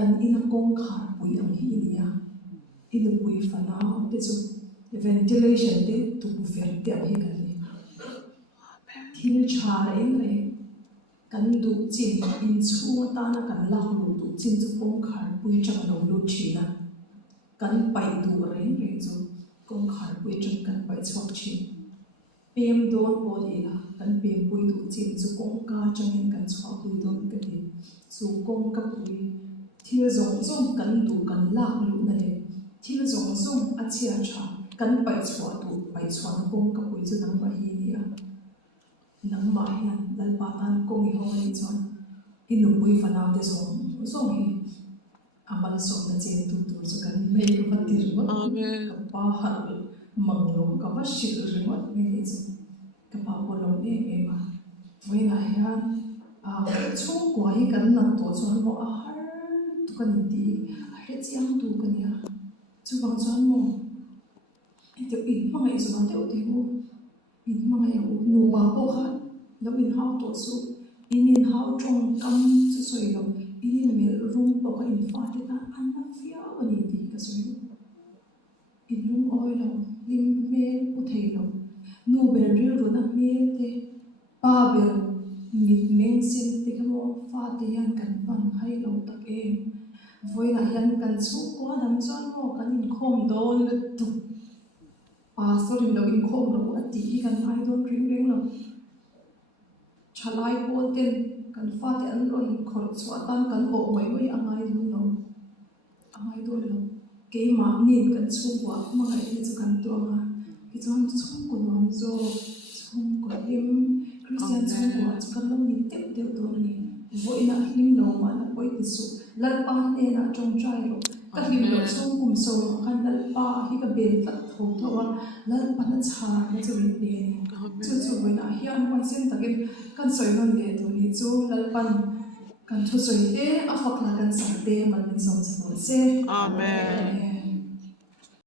kan ina kong khar pui ang hi nia ina pui fanao te chu ventilation te tu fer te hi kan ni thil char eng le kan du chin in chu ta na kan la lu du chin chu kong khar pui chang lo lu thina kan pai du reng re chu kong khar pui chang kan pai chok chi pem don body la kan pem pui du chin chu kong ka chang in kan chwa pui don ka ti chu kong ka pui thil zong zong kan du kan lak lu na le thil zong zong a chia tha kan pai chwa tu pai chwa na kong ka pui chu nang ma hi ni a nang ma hian dal pa tan kong hi ho ni chon inu pui fana te zong zong hi amal som na chen tu tu chu kan me ka patir ma ka pa har mang lo ka ba shil ri ma me ni chu ka pa ko lo ne me ma voi na hian a chu ko hi kan na to chon mo a har tu kan ti a re chiang tu kan ya chu bang chon mo te in ma ngai chu te o te ho in ma ngai o nu ba ko ha lo in hao to su in hao trong kam chu soi lo in me room ko ka in fa te ta an na fia o ni ti ka soi lo in lung oi lo lim me pu thei lo nu ber ri ru na me te pa ber mit meng sin te ka mo fa te yan kan pan hai lo tak e voi na yan kan chu ko dam chon mo kan in khom don tu pastor in lo in khom lo ati hi kan ai don ring lo chalai pol ten kan fa te an ron khor chwa tan kan o mai angai don lo ke ma nin kan chuwa ma hai ni chu kan to ma ki chon chung ko nom zo chung ko him Christian chung ko chu kan lo ni te don ni voina him lo ma na poi ti su lal pa ne na chong chai lo ka him lo chung kum so kan lal pa hi ka bel tat tho wa lal pa na cha na chu rin pe chu voina hian mai sen takin kan soi non le do ni chu lal pan kan thu soi te a fakla kan sa te man min som se amen